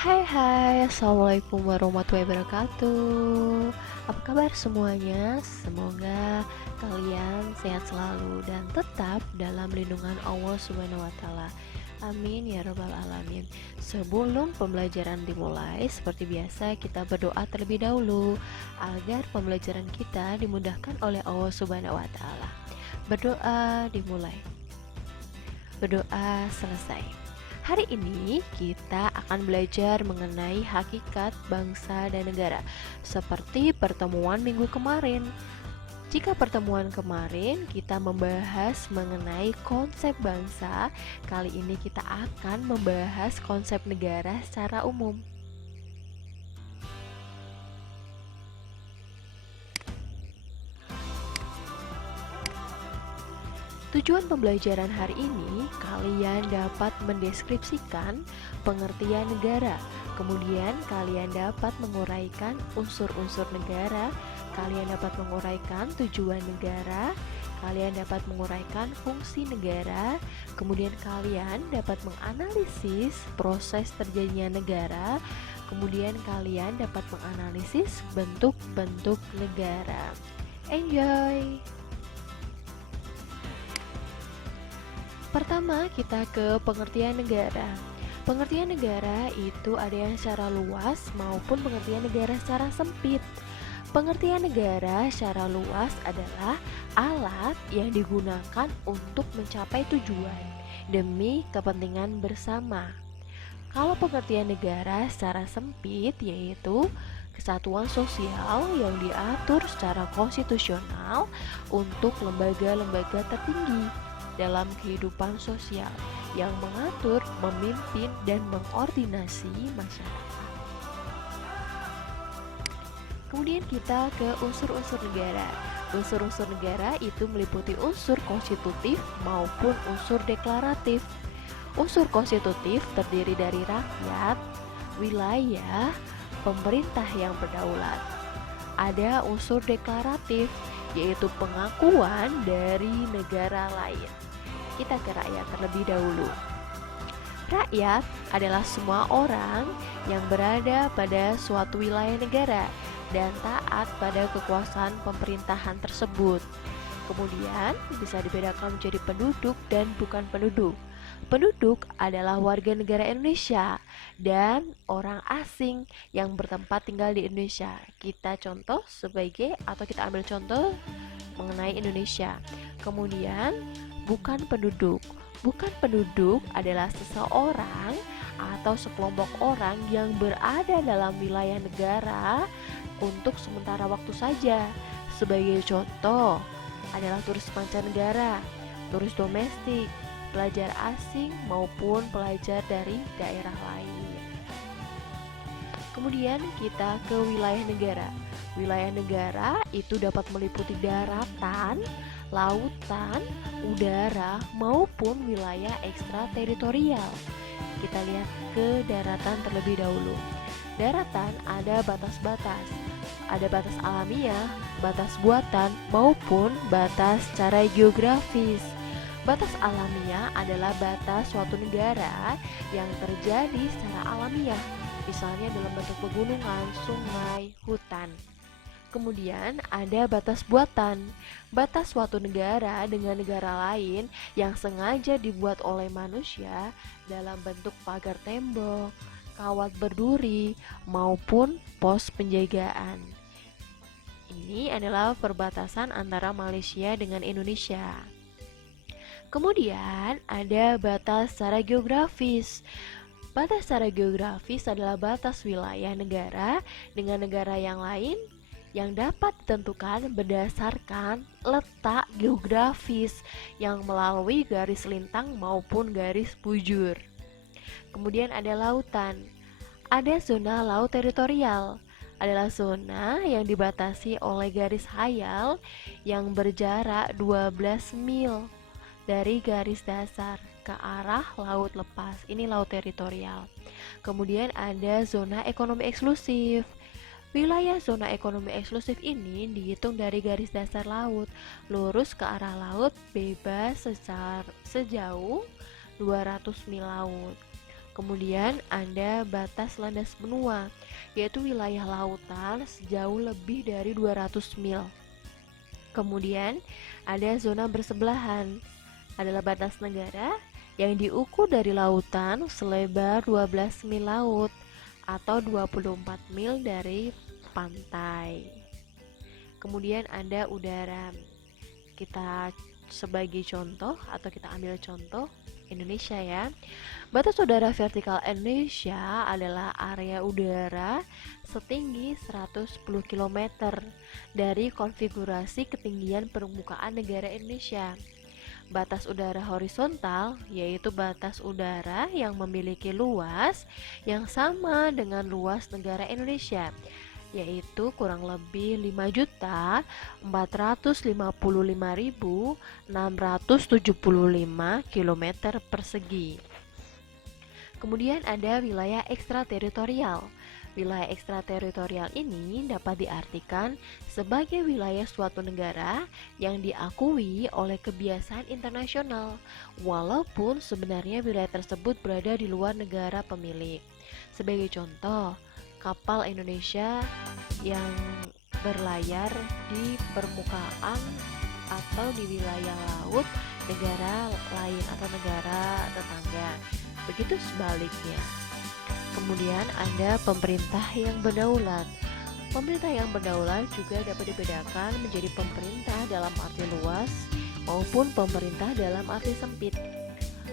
Hai, Assalamualaikum warahmatullahi wabarakatuh. Apa kabar semuanya? Semoga kalian sehat selalu dan tetap dalam lindungan Allah Subhanahu wa Ta'ala. Amin ya Rabbal 'Alamin. Sebelum pembelajaran dimulai, seperti biasa kita berdoa terlebih dahulu agar pembelajaran kita dimudahkan oleh Allah Subhanahu wa Ta'ala. Berdoa dimulai, berdoa selesai. Hari ini kita akan belajar mengenai hakikat bangsa dan negara seperti pertemuan minggu kemarin. Jika pertemuan kemarin kita membahas mengenai konsep bangsa, kali ini kita akan membahas konsep negara secara umum. Tujuan pembelajaran hari ini, kalian dapat mendeskripsikan pengertian negara. Kemudian kalian dapat menguraikan unsur-unsur negara, kalian dapat menguraikan tujuan negara, kalian dapat menguraikan fungsi negara, kemudian kalian dapat menganalisis proses terjadinya negara, kemudian kalian dapat menganalisis bentuk-bentuk negara. Enjoy! Pertama, kita ke pengertian negara. Pengertian negara itu ada yang secara luas maupun pengertian negara secara sempit. Pengertian negara secara luas adalah alat yang digunakan untuk mencapai tujuan demi kepentingan bersama. Kalau pengertian negara secara sempit yaitu kesatuan sosial yang diatur secara konstitusional untuk lembaga-lembaga tertinggi dalam kehidupan sosial yang mengatur, memimpin, dan mengordinasi masyarakat. Kemudian kita ke unsur-unsur negara. Unsur-unsur negara itu meliputi unsur konstitutif maupun unsur deklaratif. Unsur konstitutif terdiri dari rakyat, wilayah, pemerintah yang berdaulat. Ada unsur deklaratif, yaitu pengakuan dari negara lain. Kita ke rakyat terlebih dahulu. Rakyat adalah semua orang yang berada pada suatu wilayah negara dan taat pada kekuasaan pemerintahan tersebut. Kemudian bisa dibedakan menjadi penduduk dan bukan penduduk. Penduduk adalah warga negara Indonesia dan orang asing yang bertempat tinggal di Indonesia. Kita contoh sebagai atau kita ambil contoh mengenai Indonesia. Kemudian bukan penduduk. Bukan penduduk adalah seseorang atau sekelompok orang yang berada dalam wilayah negara untuk sementara waktu saja. Sebagai contoh adalah turis mancanegara, turis domestik, pelajar asing maupun pelajar dari daerah lain. Kemudian kita ke wilayah negara. Wilayah negara itu dapat meliputi daratan, lautan, udara, maupun wilayah ekstrateritorial. Kita lihat ke daratan terlebih dahulu. Daratan ada batas-batas. Ada batas alamiah, batas buatan, maupun batas secara geografis. Batas alamiah adalah batas suatu negara yang terjadi secara alamiah, misalnya dalam bentuk pegunungan, sungai, hutan. Kemudian ada batas buatan, batas suatu negara dengan negara lain yang sengaja dibuat oleh manusia dalam bentuk pagar tembok, kawat berduri, maupun pos penjagaan. Ini adalah perbatasan antara Malaysia dengan Indonesia. Kemudian ada batas secara geografis. Batas secara geografis adalah batas wilayah negara dengan negara yang lain yang dapat ditentukan berdasarkan letak geografis yang melalui garis lintang maupun garis bujur. Kemudian ada lautan. Ada zona laut teritorial. Adalah zona yang dibatasi oleh garis hayal yang berjarak 12 mil dari garis dasar ke arah laut lepas. Ini laut teritorial. Kemudian ada zona ekonomi eksklusif. Wilayah zona ekonomi eksklusif ini dihitung dari garis dasar laut lurus ke arah laut bebas sejauh 200 mil laut. Kemudian ada batas landas benua, yaitu wilayah lautan sejauh lebih dari 200 mil. Kemudian ada zona bersebelahan, adalah batas negara yang diukur dari lautan selebar 12 mil laut atau 24 mil dari pantai. Kemudian ada udara. Kita sebagai contoh atau kita ambil contoh Indonesia ya. Batas udara vertikal Indonesia adalah area udara setinggi 110 km dari konfigurasi ketinggian permukaan negara Indonesia. Batas udara horizontal yaitu batas udara yang memiliki luas yang sama dengan luas negara Indonesia, yaitu kurang lebih 5.455.675 km persegi. Kemudian ada wilayah ekstrateritorial. Wilayah ekstrateritorial ini dapat diartikan sebagai wilayah suatu negara yang diakui oleh kebiasaan internasional, walaupun sebenarnya wilayah tersebut berada di luar negara pemilik. Sebagai contoh, kapal Indonesia yang berlayar di permukaan atau di wilayah laut negara lain atau negara tetangga. Begitu sebaliknya. Kemudian ada pemerintah yang berdaulat. Pemerintah yang berdaulat juga dapat dibedakan menjadi pemerintah dalam arti luas maupun pemerintah dalam arti sempit.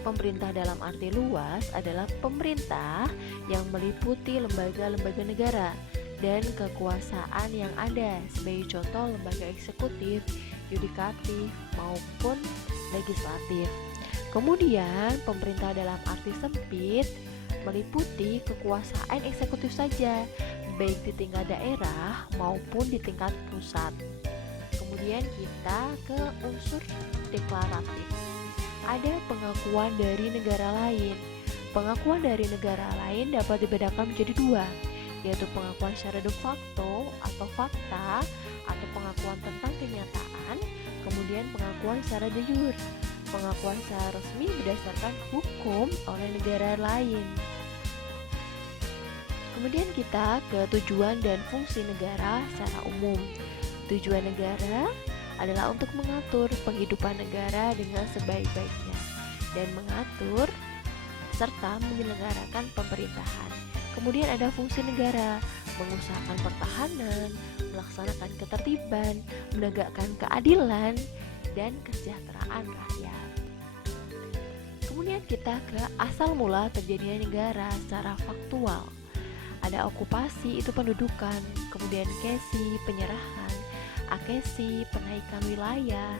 Pemerintah dalam arti luas adalah pemerintah yang meliputi lembaga-lembaga negara dan kekuasaan yang ada, sebagai contoh lembaga eksekutif, yudikatif, maupun legislatif. Kemudian pemerintah dalam arti sempit meliputi kekuasaan eksekutif saja, baik di tingkat daerah maupun di tingkat pusat. Kemudian kita ke unsur deklaratif. Ada pengakuan dari negara lain. Pengakuan dari negara lain dapat dibedakan menjadi dua, yaitu pengakuan secara de facto atau fakta atau pengakuan tentang kenyataan, kemudian pengakuan secara de jure, pengakuan secara resmi berdasarkan hukum oleh negara lain. Kemudian kita ke tujuan dan fungsi negara secara umum. Tujuan negara adalah untuk mengatur penghidupan negara dengan sebaik-baiknya dan mengatur serta menyelenggarakan pemerintahan. Kemudian ada fungsi negara, mengusahakan pertahanan, melaksanakan ketertiban, menegakkan keadilan, dan kesejahteraan rakyat. Kemudian kita ke asal mula terjadinya negara secara faktual. Ada okupasi, itu pendudukan, kemudian kesi, penyerahan, akesi, penaikan wilayah,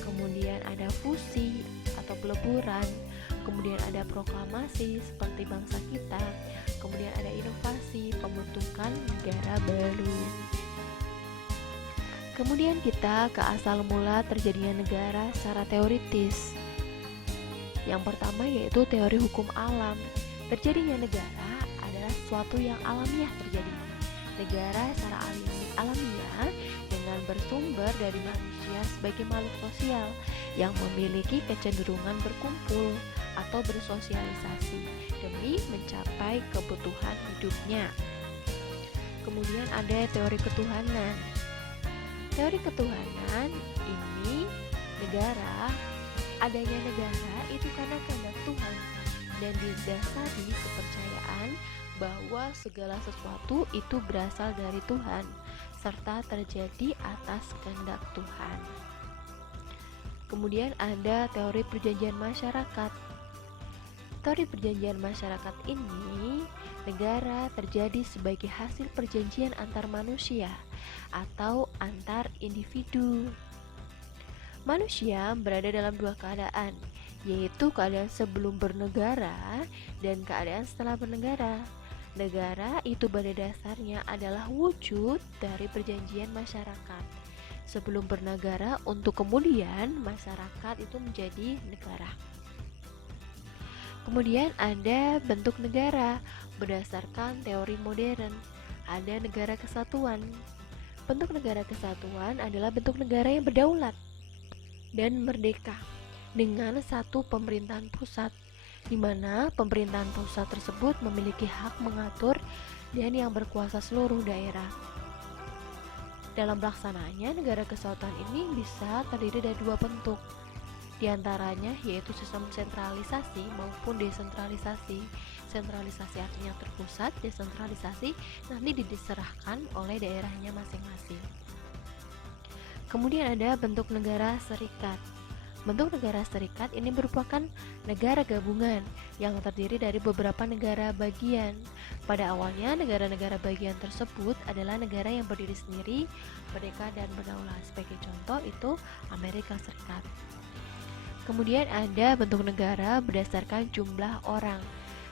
kemudian ada fusi atau peleburan, kemudian ada proklamasi seperti bangsa kita, kemudian ada inovasi, pembentukan negara baru. Kemudian kita ke asal mula terjadinya negara secara teoritis. Yang pertama yaitu teori hukum alam. Terjadinya negara adalah sesuatu yang alamiah terjadi. Negara secara alamiah dengan bersumber dari manusia sebagai makhluk sosial yang memiliki kecenderungan berkumpul atau bersosialisasi demi mencapai kebutuhan hidupnya. Kemudian ada teori ketuhanan. Teori ketuhanan ini adanya negara itu karena kehendak Tuhan dan didasari kepercayaan bahwa segala sesuatu itu berasal dari Tuhan serta terjadi atas kehendak Tuhan. Kemudian ada teori perjanjian masyarakat. Teori perjanjian masyarakat ini negara terjadi sebagai hasil perjanjian antar manusia atau antar individu. Manusia berada dalam dua keadaan, yaitu keadaan sebelum bernegara dan keadaan setelah bernegara. Negara itu pada dasarnya adalah wujud dari perjanjian masyarakat sebelum bernegara untuk kemudian masyarakat itu menjadi negara. Kemudian ada bentuk negara berdasarkan teori modern. Ada negara kesatuan. Bentuk negara kesatuan adalah bentuk negara yang berdaulat dan merdeka dengan satu pemerintahan pusat di mana pemerintahan pusat tersebut memiliki hak mengatur dan yang berkuasa seluruh daerah. Dalam pelaksanaannya, negara kesatuan ini bisa terdiri dari dua bentuk, di antaranya yaitu sistem sentralisasi maupun desentralisasi. Sentralisasi artinya terpusat, desentralisasi nanti diserahkan oleh daerahnya masing-masing. Kemudian ada bentuk negara serikat. Bentuk negara serikat ini merupakan negara gabungan yang terdiri dari beberapa negara bagian. Pada awalnya, negara-negara bagian tersebut adalah negara yang berdiri sendiri, merdeka dan berdaulat. Sebagai contoh itu Amerika Serikat. Kemudian ada bentuk negara berdasarkan jumlah orang.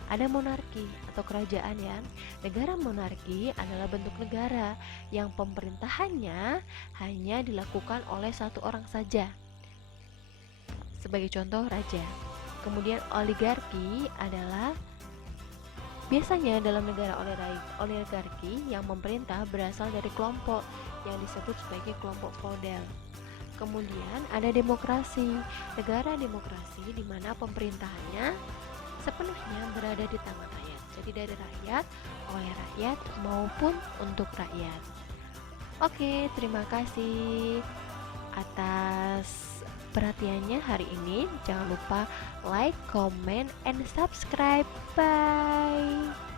Ada monarki atau kerajaan ya. Negara monarki adalah bentuk negara yang pemerintahannya hanya dilakukan oleh satu orang saja. Sebagai contoh raja. Kemudian oligarki adalah biasanya dalam negara oligarki yang memerintah berasal dari kelompok yang disebut sebagai kelompok feodal. Kemudian ada demokrasi. Negara demokrasi di mana pemerintahannya sepenuhnya berada di tangan rakyat. Jadi dari rakyat, oleh rakyat maupun untuk rakyat. Oke, terima kasih atas perhatiannya hari ini. Jangan lupa like, comment, and subscribe. Bye.